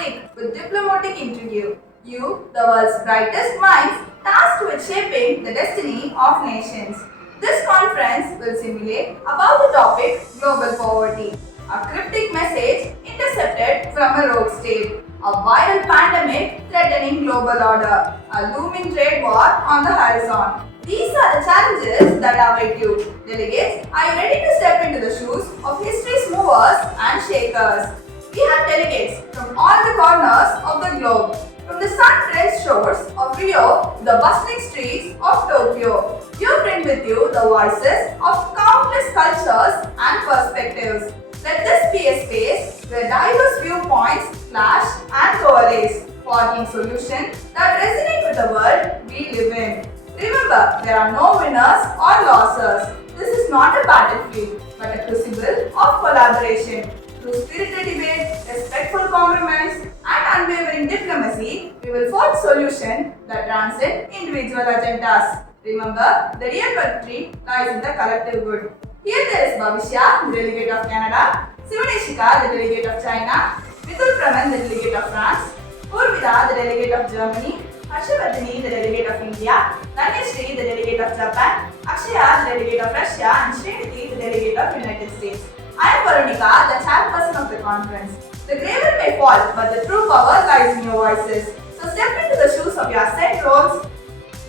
didactic with diplomatic intrigue. You, the world's brightest minds, tasked with shaping the destiny of nations. This conference will simulate about the topic global poverty, a cryptic message intercepted from a rogue state, a viral pandemic threatening global order, a looming trade war on the horizon. These are the challenges that await you. Delegates, are you ready to step into the shoes of history's movers and shakers? We have delegates from all the corners of the globe, from the sun-drenched shores of Rio to the bustling streets of Tokyo. You bring with you the voices of countless cultures and perspectives. Let this be a space where diverse viewpoints clash and coalesce, forging solutions that resonate with the world we live in. Remember, there are no winners or losers. This is not a battlefield, but a crucible of collaboration. Through spirited debate, respectful compromise, and unwavering diplomacy, we will forge solutions that transcend individual agendas. Remember, the real victory lies in the collective good. Here there is Bhavishya, the delegate of Canada, Sivaneshika, the delegate of China, Mitul Praman, the delegate of France, Urmila, the delegate of Germany, Harshavardhani, the delegate of India, Dhaneshri, the delegate of Japan, Akshaya, the delegate of Russia, and Srinidhi, the delegate of United States. I am Veronica, the chairperson of the conference. The graven may fall, but the true power lies in your voices. So step into the shoes of your set roles,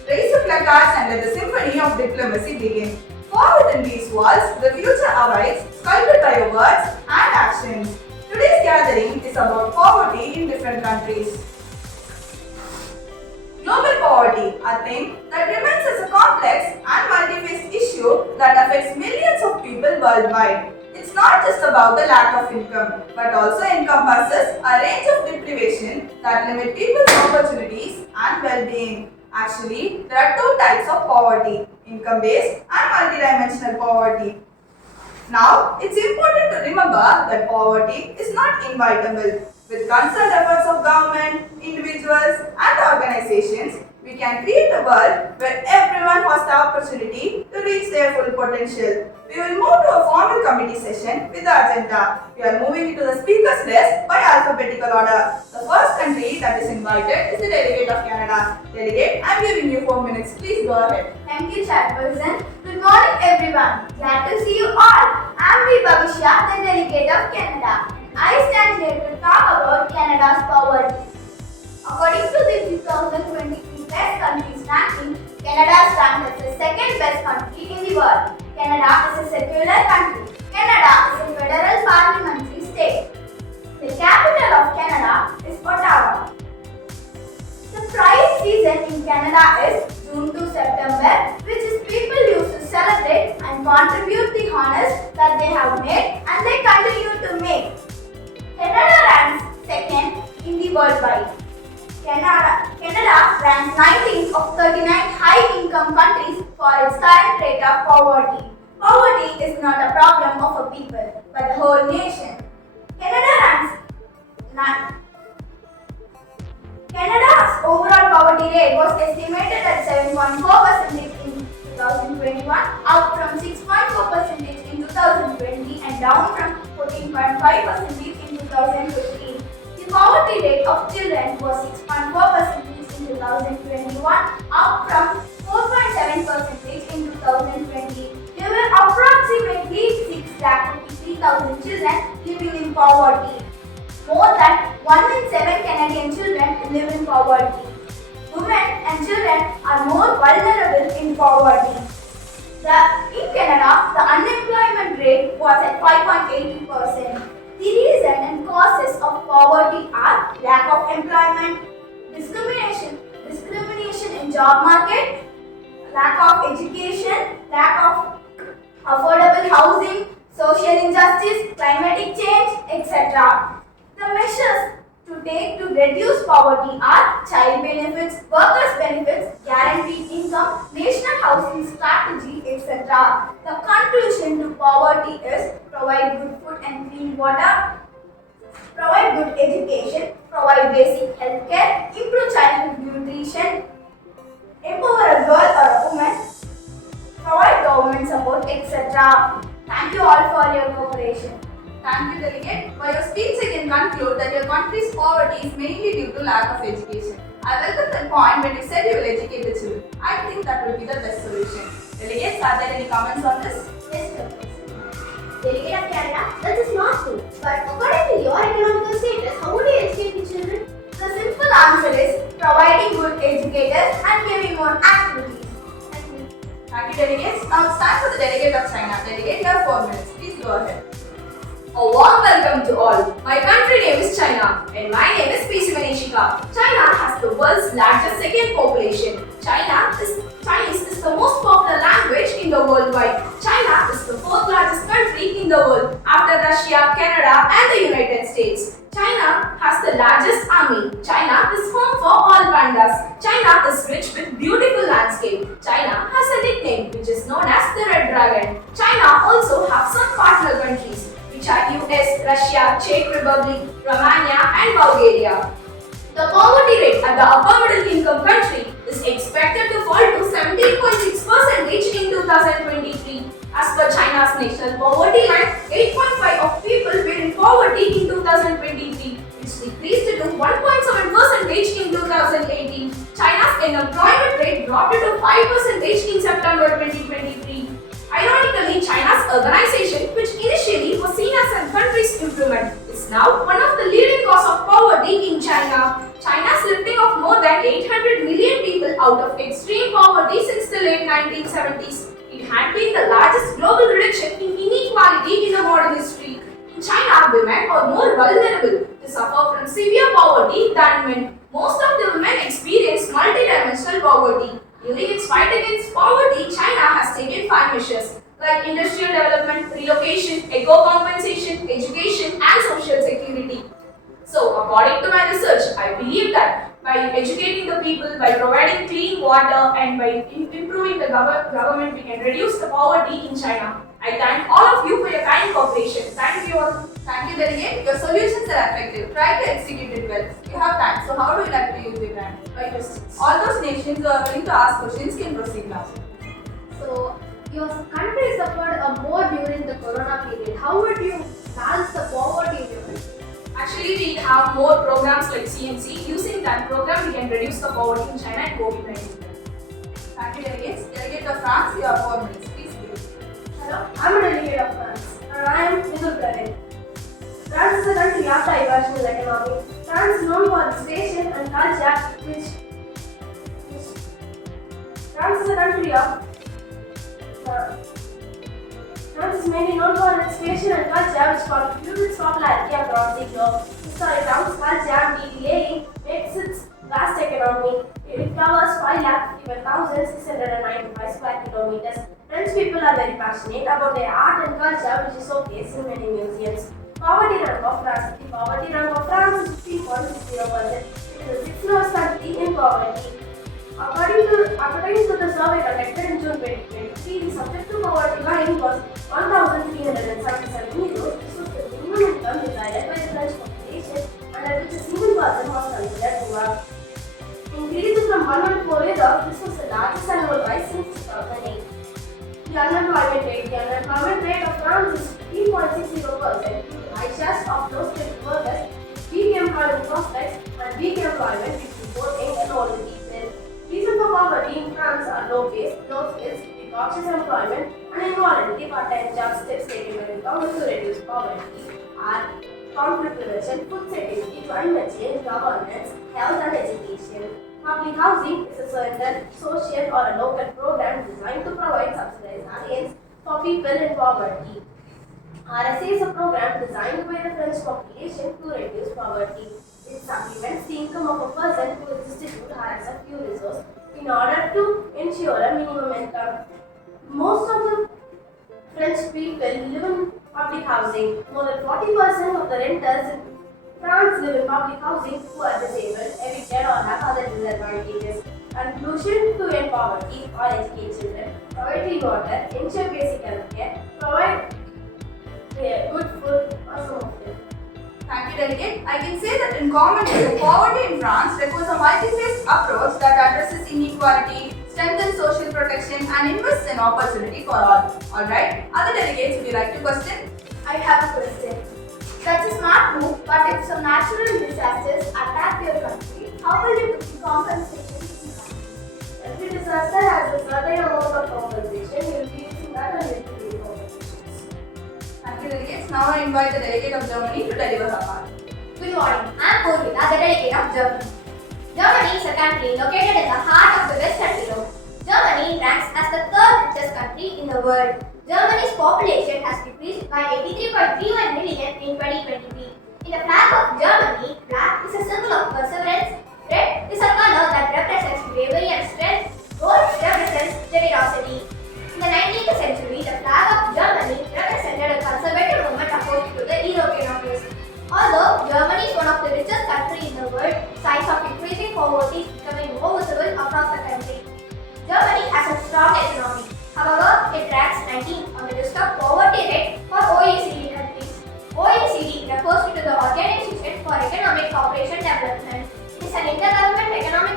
raise your placards, and let the symphony of diplomacy begin. For within these walls, the future awaits, sculpted by your words and actions. Today's gathering is about poverty in different countries. Global poverty, a thing that remains as a complex and multi-faced issue that affects millions of people worldwide. It's not just about the lack of income, but also encompasses a range of deprivation that limit people's opportunities and well-being. Actually, there are two types of poverty, income-based and multidimensional poverty. Now, it's important to remember that poverty is not inevitable. With concerted efforts of government, individuals and organizations, we can create a world where everyone has the opportunity to reach their full potential. We will move to a formal committee session with the agenda. We are moving into the speakers list by alphabetical order. The first country that is invited is the delegate of Canada. Delegate, I am giving you 4 minutes. Please go ahead. Thank you, Chairperson. Good morning, everyone. Glad to see you all. I am Bhavishya, the delegate of Canada. I stand here to talk about Canada's poverty. According to the 2023 Best Countries ranking, Canada is ranked as the second best country in the world. Canada is a secular country. Canada is a federal parliamentary state. The capital of Canada is Ottawa. The Pride season in Canada is June to September, which is people used to celebrate and contribute the honors that they have made and they continue to make. Canada ranks second in the worldwide. Canada ranks 19th of 39 high-income countries for its current rate of poverty. Poverty is not a problem of a people, but the whole nation. Canada's overall poverty rate was estimated at 7.4% in 2021, up from 6.4% in 2020 and down from 14.5% in 2015. The poverty rate of children was 6.4% in 2021, up from 4.7% in 2020. There were approximately 6,53,000 children living in poverty. More than 1 in 7 Canadian children live in poverty. Women and children are more vulnerable in poverty. In Canada, the unemployment rate was at 5.80%. The reason and causes of poverty are lack of employment, discrimination in job market, lack of education, lack of affordable housing, social injustice, climatic change, etc. The measures to take to reduce poverty are child benefits, workers' benefits, guaranteed income, national housing strategy, etc. The conclusion to poverty is provide good food and clean water, provide good education, provide basic health care, improve childhood nutrition, empower a girl or a woman, provide government support, etc. Thank you all for your cooperation. Thank you, Delegate. By your speech, I can conclude that your country's poverty poverty is mainly due to lack of education. I welcome the point when you said you will educate the children. I think that will be the best solution. Delegates, are there any comments on this? Yes, Professor. Delegate of Canada, that is not true. But according to your economical status, how would you educate the children? The simple answer is providing good educators and giving more activities. Thank you. Thank you, delegates. Now it's time for the delegate of China. Delegate, you have 4 minutes. Please go ahead. A warm welcome to all. My country name is China and my name is Manishika. China has the world's largest second population. Chinese is the most popular language in the worldwide. China is the 4th largest country in the world after Russia, Canada and the United States. China has the largest army. China is home for all pandas. China is rich with beautiful landscape. China has a nickname which is known as the Red Dragon. China also have some partner countries which are US, Russia, Czech Republic, Romania and Bulgaria. The poverty rate at the upper middle income country is expected to fall to 17.6% in 2023. As per China's national poverty line, 8.5% of people were in poverty in 2023, which decreased to 1.7% in 2018. China's unemployment rate dropped to 5% in September 2023. Ironically, China's urbanization, which initially was seen as a country's improvement, is now one of the leading causes of poverty in China. China's lifting of more than 800 million people out of extreme poverty since the late 1970s. It had been the largest global reduction in inequality in the modern history. In China, women are more vulnerable to suffer from severe poverty than men. Most of the women experience multidimensional poverty. During its fight against poverty, China has taken 5 measures like industrial development, relocation, eco-compensation, education and social security. So, according to my research, I believe that by educating the people, by providing clean water and by improving the government, we can reduce the poverty in China. I thank all of you for your kind cooperation. Thank you all. Thank you, delegate. Your solutions are effective. Try to execute it well. You have time. So how do you like to use the grant? By questions. All those nations who are willing to ask questions can proceed now. So, your country suffered more during the corona period. How would you balance the poverty in your country? Actually, we have more programs like CMC. Using that program, we can reduce the poverty in China and COVID-19. Thank you, delegates. Delegate of France, you have 4 minutes. Please begin. Hello, I am a delegate of France and I am Vidul Garin. France is a country of diversional economy. France is known for its fashion and culture France is a country of France is mainly known for its fashion and culture which contribute its popularity across the globe. Historic towns, culture and detailing makes its vast economy. It covers 5,51,695 square kilometers. French people are very passionate about their art and culture which is showcased in many museums. Poverty rank of France. The poverty rank of France is 15.60%. It is the 6th lowest country in poverty. According to the survey conducted in June 2023, the subject to poverty line was 1,377 euros. This was the minimum income decided by the French population and at which a single person was considered poor. Increased from 104 euros, this was the largest annual rise since 2008. The unemployment rate of France is 15.60% due to high shares of low-skilled workers, weak employment prospects, and weak employment due to both young and older people. Reasons for poverty in France are low pay, low skills, precocious employment, and involuntary part-time jobs. Steps taken by the government to reduce poverty are conflict prevention, food security, climate change, governance, health, and education. Public housing is a certain social or a local program designed to provide subsidized aliens for people in poverty. RSA is a program designed by the French population to reduce poverty. It supplements the income of a person who is destitute or has a few resources in order to ensure a minimum income. Most of the French people live in public housing. More than 40% of the renters in France live in public housing who are disabled, evicted or have other disadvantages. Conclusion to end poverty or educate children, provide clean water, ensure basic health care, provide good food or some of them. Thank you, delegate. I can say that in common with poverty in France requires a multi-phase approach that addresses inequality, strengthens social protection, and invests in opportunity for all. Alright, other delegates, would you like to question? I have a question. That's a smart move, but if some natural disasters attack your country, how will you compensate? Every disaster has a certain amount of compensation. You will be using that and you will be compensations. Thank you, delegates. Now I invite the delegate of Germany to deliver her part. Good morning, I am Purvita, the delegate of Germany. Germany is a country located in the heart of the Western Europe. Germany ranks as the third richest country in the world. Germany's population has decreased by 83.31 million in 2023. In the flag of Germany, black is a symbol of perseverance, red is a color that represents bravery and strength, gold represents generosity. In the 19th century, the flag of Germany represented a conservative movement opposed to the European office. Although Germany is one of the richest countries in the world, signs of increasing poverty is becoming more visible across the country. Germany has a strong economy. However, it ranks 19th on the list of poverty rate for OECD countries. OECD refers to the Organization for Economic Cooperation Development. It is an intergovernmental economic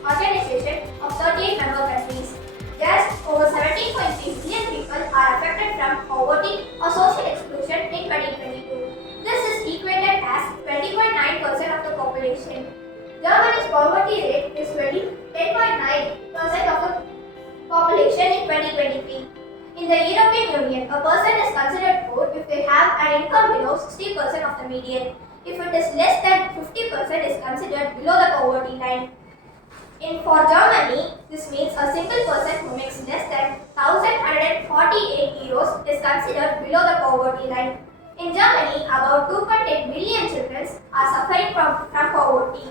organization of 38 member countries. Just over 17.3 billion people are affected from poverty or social exclusion in 2022. This is equated as 20.9% of the population. Germany's poverty rate is 10.9% of the population in 2023. In the European Union, a person is considered poor if they have an income below 60% of the median. If it is less than 50%, is considered below the poverty line. For Germany, this means a single person who makes less than 1,148 euros is considered below the poverty line. In Germany, about 2.8 million children are suffering from poverty.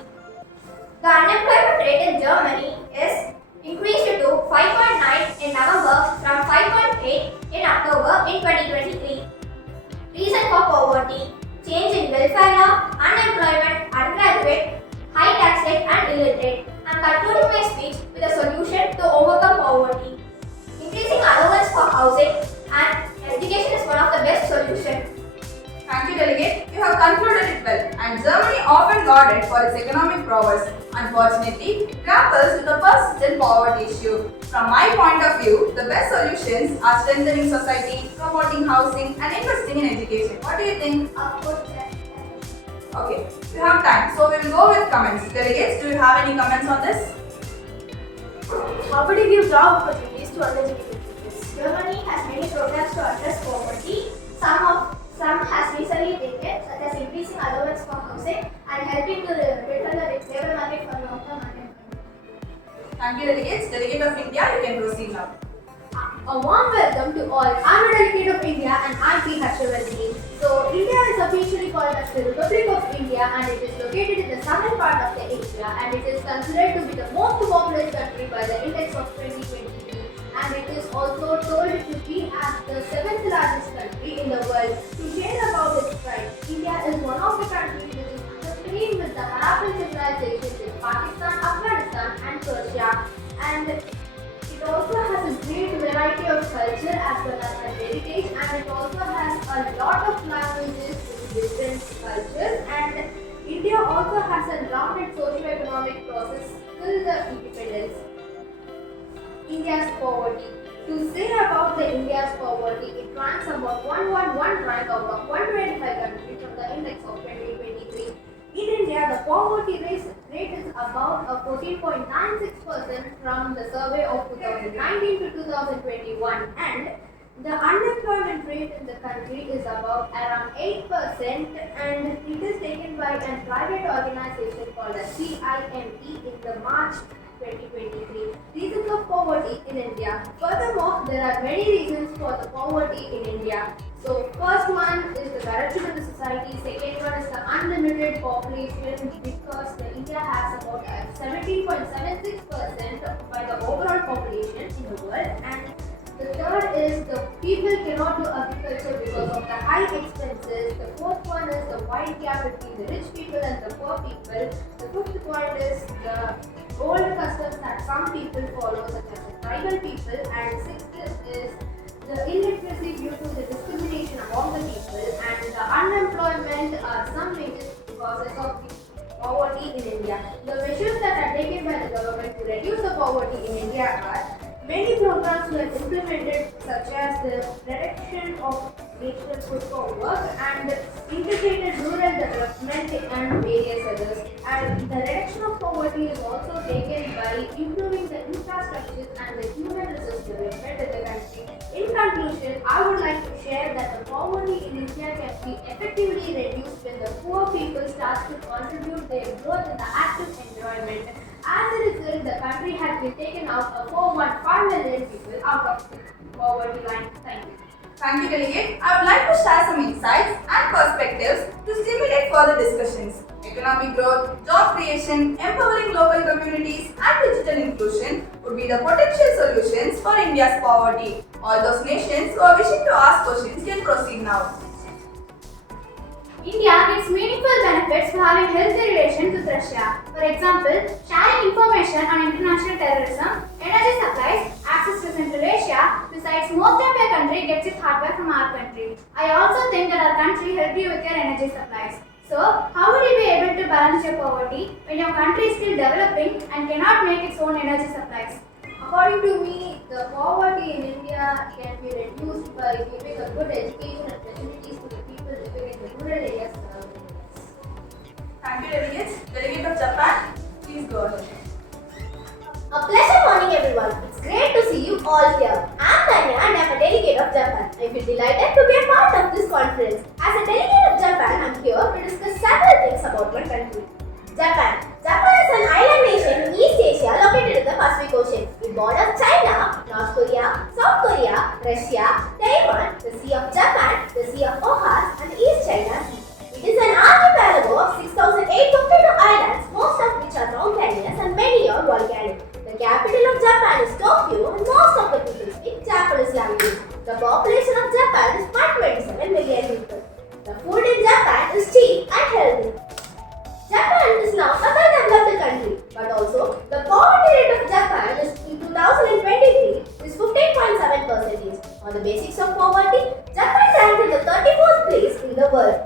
The unemployment rate in Germany is increased to 5.9 in November from 5.8 in October in 2023. Reason for poverty: change in welfare law, unemployment, undergraduate, high tax rate and illiterate. I am concluding my speech with a solution to overcome poverty. Increasing allowance for housing and education is one of the best solutions. Thank you, delegate. You have concluded it well. And Germany, often lauded for its economic prowess, unfortunately grapples with the persistent poverty issue. From my point of view, the best solutions are strengthening society, promoting housing, and investing in education. What do you think? Of course, Okay, we have time, so we will go with comments. Delegates, do you have any comments on this? How would you give job opportunities to uneducated people? Germany has many programs to address poverty. Some has recently taken, such as increasing allowance for housing and helping to return the labor market for long-term unemployment. Thank you, delegates. Delegate of India, you can proceed now. A warm welcome to all. I'm a delegate of India and I'm P. Harshavardhani. So, India is officially called as the Republic of India and it is located in the southern part of the Asia and it is considered to be the most populous country by the index of 2023 and it is also told to be as the 7th largest country in the world. To share about its pride, India is one of the countries which is intertwined with the Harappan civilizations in Pakistan, Afghanistan and Persia and it also has a great variety of culture as well as heritage and it also has a lot of languages with different cultures and India also has a rounded socio-economic process till the independence. India's poverty. To say about the India's poverty, it ranks about 111 rank out of 125 countries from the index of 2023. In India, the poverty rate is about 14.96% from the survey of 2019 to 2021 and the unemployment rate in the country is about around 8% and it is taken by a private organization called the CIME in the March 2023. Reasons of poverty in India. Furthermore, there are many reasons for the poverty in India. So, first one is the corruption in the society. Second one is the unlimited population because India has about 17.76% by the overall population in the world. And the third is the people cannot do agriculture because of the high expenses. The fourth one is the wide gap between the rich people and the poor people. The fifth point is the old customs that some people follow, such as the tribal people. And sixth is the illiteracy due to the discrimination among the people. And the unemployment are some major causes of the poverty in India. The measures that are taken by the government to reduce the poverty in India are many programs were implemented such as the reduction of national food for work, and integrated rural development and various others. And the reduction of poverty is also taken by improving the infrastructures and the human resource development in the country. In conclusion, I would like to share that the poverty in India can be effectively reduced when the poor people start to contribute their growth in the active environment. As a result, the country has been taken out of 4.5 million people out of the poverty line. Thank you. Thank you, Delegate. I would like to share some insights and perspectives to stimulate further discussions. Economic growth, job creation, empowering local communities, and digital inclusion would be the potential solutions for India's poverty. All those nations who are wishing to ask questions can proceed now. India gets meaningful benefits for having healthy relations with Russia. For example, sharing information on international terrorism, energy supplies, access to Central Asia. Besides, most of your country gets its hardware from our country. I also think that our country helped you with your energy supplies. So, how would you be able to balance your poverty when your country is still developing and cannot make its own energy supplies? According to me, the poverty in India can be reduced by giving a good education and facilities to the people living in the rural areas. Thank you, Delegates. Delegate of Japan, please go ahead. A pleasant morning, everyone. It's great to see you all here. I'm Tanya and I'm a delegate of Japan. I feel delighted to be a part of this conference. As a delegate of Japan, I'm here to discuss several things about my country. Japan. Japan is an island nation in East Asia located in the Pacific Ocean. It borders China, North Korea, South Korea, Russia, Taiwan, the Sea of Japan, the Sea of Okhotsk, and the East China Sea. It is an archipelago of 6,852 islands, most of which are mountainous and many are volcanic. The capital of Japan is Tokyo and most of the people speak Japanese language. The population of Japan is 127 million people. The food in Japan is cheap and healthy. Japan is now a well-developed country, but also the poverty rate of Japan is in 2023 is 15.7%. On the basics of poverty, Japan ranked in the 34th place in the world.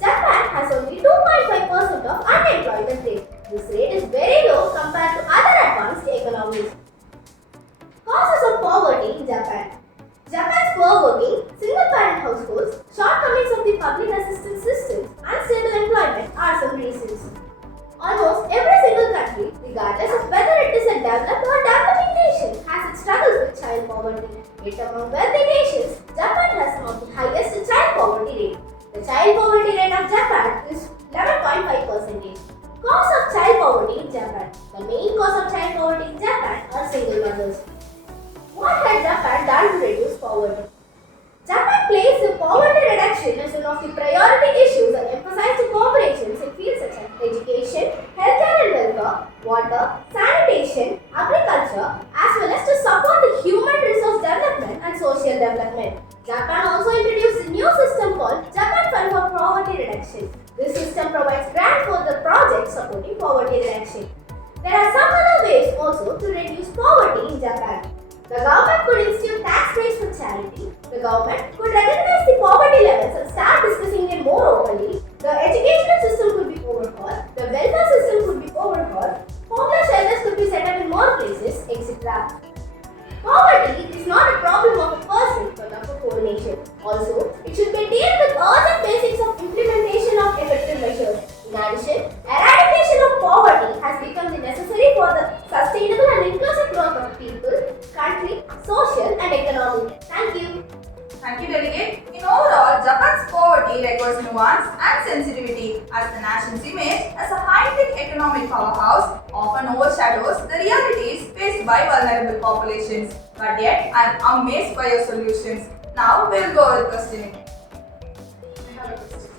Japan has only 2.5% of unemployment rate. This rate is very low compared to other advanced economies. Causes of poverty in Japan. Japan's poor working, single-parent households, shortcomings of the public assistance systems, unstable employment are some reasons. Almost every single country, regardless of whether it is a developed or developing nation, has its struggles with child poverty. Yet among wealthy nations, Japan has some of the highest child poverty rate. The child poverty rate of Japan is 11.5%. Cause of child poverty in Japan. The main cause of child poverty in Japan are single mothers. What has Japan done to reduce poverty? Japan places poverty reduction as one of the priority issues and emphasizes cooperations in fields such as education, healthcare and welfare, water, sanitation, agriculture, as well as to support the human resource development and social development. Japan also introduced a new system called Japan Fund for Poverty Reduction. This system provides grants for the projects supporting poverty reduction. There are some other ways also to reduce poverty in Japan. The government could institute tax breaks for charity. The government could recognize the poverty levels and start discussing it more openly. The educational system could be overhauled. The welfare system could be overhauled. Homeless shelters could be set up in more places, etc. Poverty is not a problem of a person but of a whole nation. Also, it should be dealt with urgent basics of implementation of effective measures. In addition, eradication of poverty has become the necessary for the sustainable and inclusive growth of people, country, social and economy. Thank you. Thank you, Delegate. In overall, Japan's poverty requires nuance and sensitivity as the nation's image as a high-tech economic powerhouse often overshadows the realities faced by vulnerable populations. But yet, I am amazed by your solutions. Now, we will go with questioning. I have a question.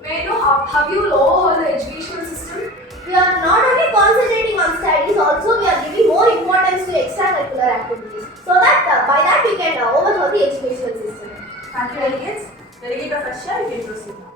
May I know have you lowered the educational system? We are not only concentrating on studies, also we are giving more importance to extracurricular activities. So that by that we can overhaul the educational system. Thank you, delegates. Delegate of Russia, you can proceed now.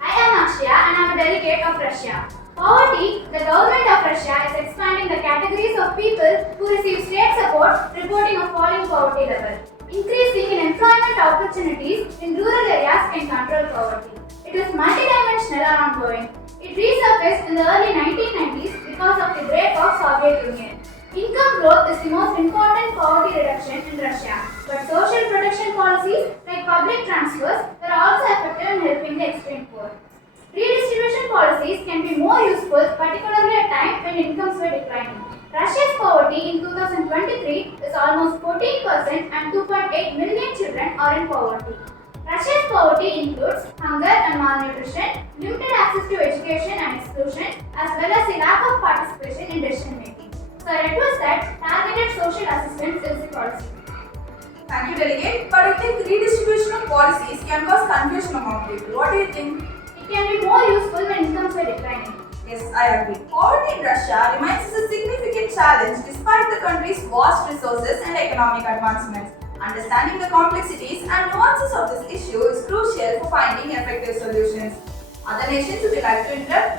I am Akshya and I am a delegate of Russia. Poverty, the government of Russia is expanding the categories of people who receive state support, reporting a falling poverty level. Increasing in employment opportunities in rural areas can control poverty. It is multidimensional and ongoing. It resurfaced in the early 1990s because of the break of Soviet Union. Income growth is the most important poverty reduction in Russia, but social protection policies like like public transfers, were also effective in helping the extreme poor. Redistribution policies can be more useful, particularly at a time when incomes were declining. Russia's poverty in 2023 is almost 14% and 2.8 million children are in poverty. Russia's poverty includes hunger and malnutrition, limited access to education and exclusion, as well as the lack of participation in decision making. So I request that targeted social assistance is the policy. Thank you, Delegate. But I think redistribution of policies can cause confusion among people. What do you think? It can be more useful when incomes were declining. Yes, I agree. Poverty in Russia remains a significant challenge despite the country's vast resources and economic advancements. Understanding the complexities and nuances of this issue is crucial for finding effective solutions. Other nations would you like to interrupt?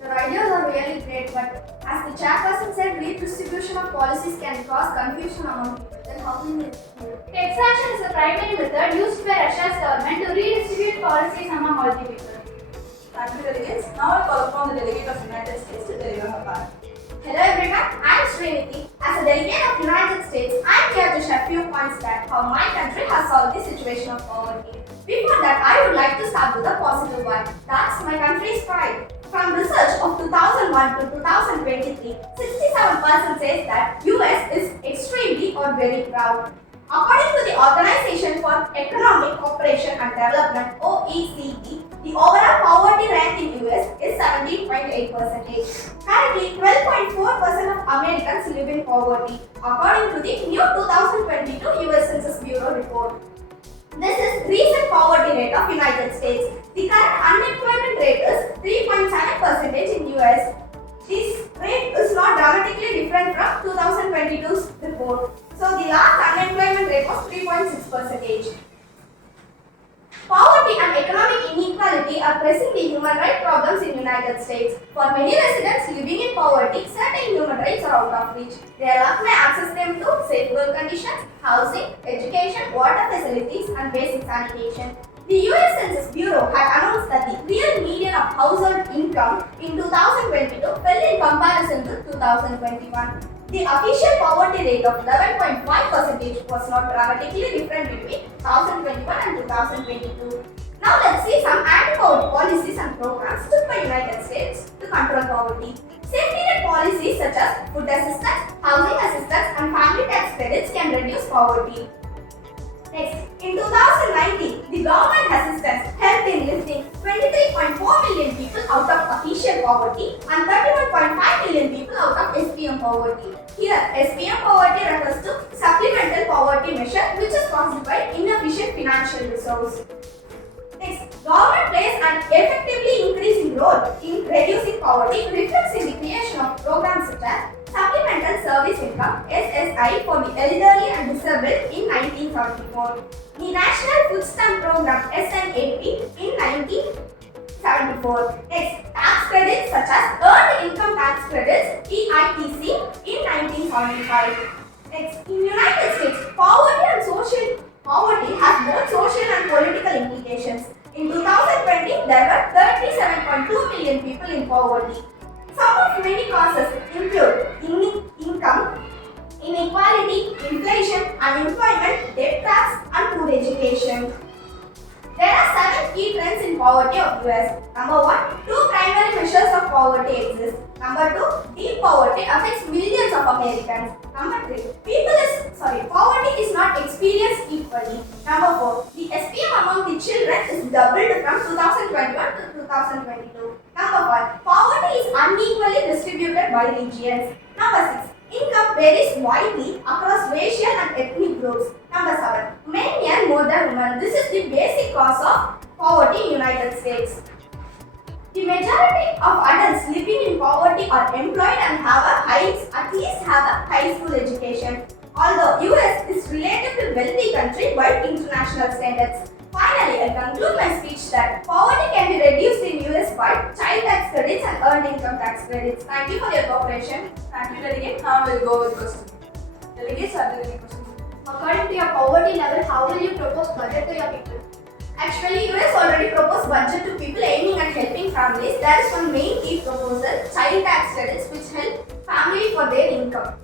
Your ideas are really great, but as the chairperson said, redistribution of policies can cause confusion among people. Then how can we Tax action is the primary method used by Russia's government to redistribute policies among all the people. Thank you, delegates. Now I call upon the delegate of the United States to deliver her part. Hello everyone, I am Srinidhi. As a delegate of United States, I am here to share few points that how my country has solved the situation of poverty. Before that, I would like to start with a positive one. That's my country's pride. From research of 2001 to 2023, 67% says that US is extremely or very proud. According to the Organization for Economic Cooperation and Development (OECD), the overall poverty rate in US is 17.8%. Currently, 12.4% of Americans live in poverty, according to the new 2022 US Census Bureau report. This is recent poverty rate of United States. The current unemployment rate is 3.7% in US. This rate is not dramatically different from 2022's report. So the last unemployment rate was 3.6%. Poverty and economic inequality are pressing the human rights problems in United States. For many residents living in poverty, certain human rights are out of reach. They lack access them to safe work conditions, housing, education, water facilities, and basic sanitation. The US Census Bureau had announced that the real median of household income in 2022 fell in comparison to 2021. The official poverty rate of 11.5% was not dramatically different between 2021 and 2022. Now let's see some anti-poverty policies and programs took by United States to control poverty. Safety net policies such as food assistance, housing assistance, and family tax credits can reduce poverty. Next, in 2019, the government assistance helped in lifting 23.4 million people out of official poverty and 31.5 million people out of SPM poverty. Here, SPM poverty refers to supplemental poverty measure which is caused by inefficient financial resource. Next, government plays an effectively increasing role in reducing poverty reflects in the creation of programs such as Supplemental Service Income (SSI) for the elderly and disabled in 1974, the National Food Stamp Program (SNAP) in 1974. Next, tax credits such as Earned Income Tax Credits (EITC) in 1975. Next, in United States, poverty and social poverty has both social and political implications. In 2020, there were 37.2 million people in poverty. Some of many causes include income inequality, inflation, unemployment, debt traps, and poor education. There are 7 key trends in poverty of US. Number 1, 2 primary measures of poverty exist. Number 2, deep poverty affects millions of Americans. Number 3, poverty is not experienced equally. Number 4, the SPM among the children is doubled from 2021 to 2022. Number 5, poverty is unequally distributed by regions. Number 6, income varies widely across racial and ethnic groups. Number 7, men earn more than women. This is the basic cause of poverty in United States. The majority of adults living in poverty are employed and at least have a high school education. Although US is relatively wealthy country by international standards. Finally, I conclude my speech that poverty can be reduced in US by child tax credits and earned income tax credits. Thank you for your cooperation. Thank you, delegate. Now we'll go with questions. Delegates, are there any questions? According to your poverty level, how will you propose budget to your people? Actually, US already proposed budget to people aiming at helping families. There is one main key proposal, child tax credits, which help family for their income.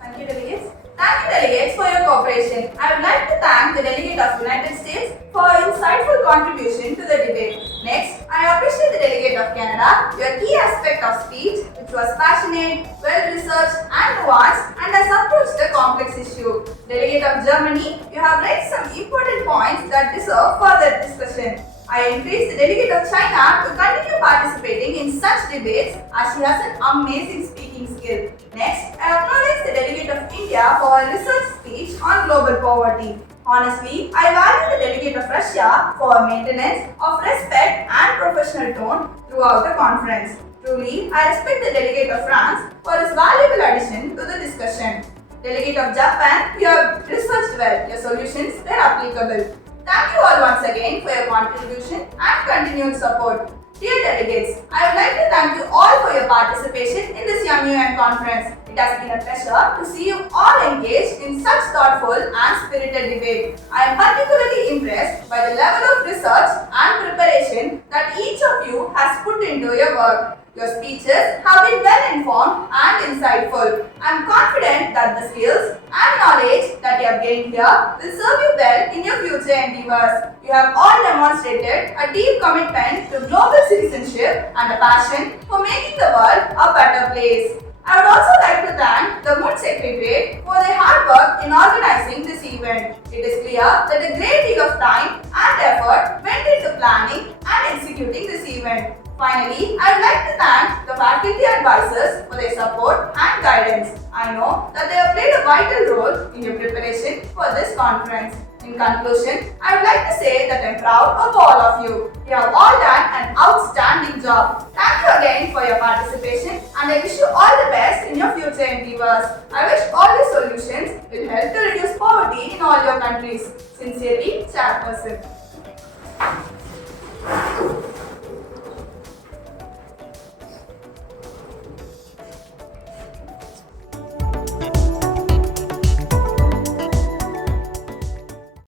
Thank you, delegates. Thank you delegates for your cooperation. I would like to thank the delegate of United States for insightful contribution to the debate. Next, I appreciate the delegate of Canada, your key aspect of speech, which was passionate, well-researched and nuanced and has approached a complex issue. Delegate of Germany, you have raised some important points that deserve further discussion. I encourage the delegate of China to continue participating in such debates as she has an amazing speaking skill. Next, I acknowledge the delegate of India for her research speech on global poverty. Honestly, I value the delegate of Russia for her maintenance of respect and professional tone throughout the conference. Truly, I respect the delegate of France for his valuable addition to the discussion. Delegate of Japan, you have researched well. Your solutions were applicable. Thank you all once again for your contribution and continued support. Dear delegates, I would like to thank you all for your participation in this Young UN conference. It has been a pleasure to see you all engaged in such thoughtful and spirited debate. I am particularly impressed by the level of research and preparation that each of you has put into your work. Your speeches have been well informed and insightful. I am confident that the skills and knowledge that you have gained here will serve you well in your future endeavors. You have all demonstrated a deep commitment to global citizenship and a passion for making the world a better place. I would also like to thank the Mood Secretariat for their hard work in organizing this event. It is clear that a great deal of time and effort went into planning and executing this event. Finally, I would like to thank the faculty advisors for their support and guidance. I know that they have played a vital role in your preparation for this conference. In conclusion, I would like to say that I am proud of all of you. You have all done an outstanding job. Thank you again for your participation and I wish you all the best in your future endeavors. I wish all the solutions will help to reduce poverty in all your countries. Sincerely, Chairperson.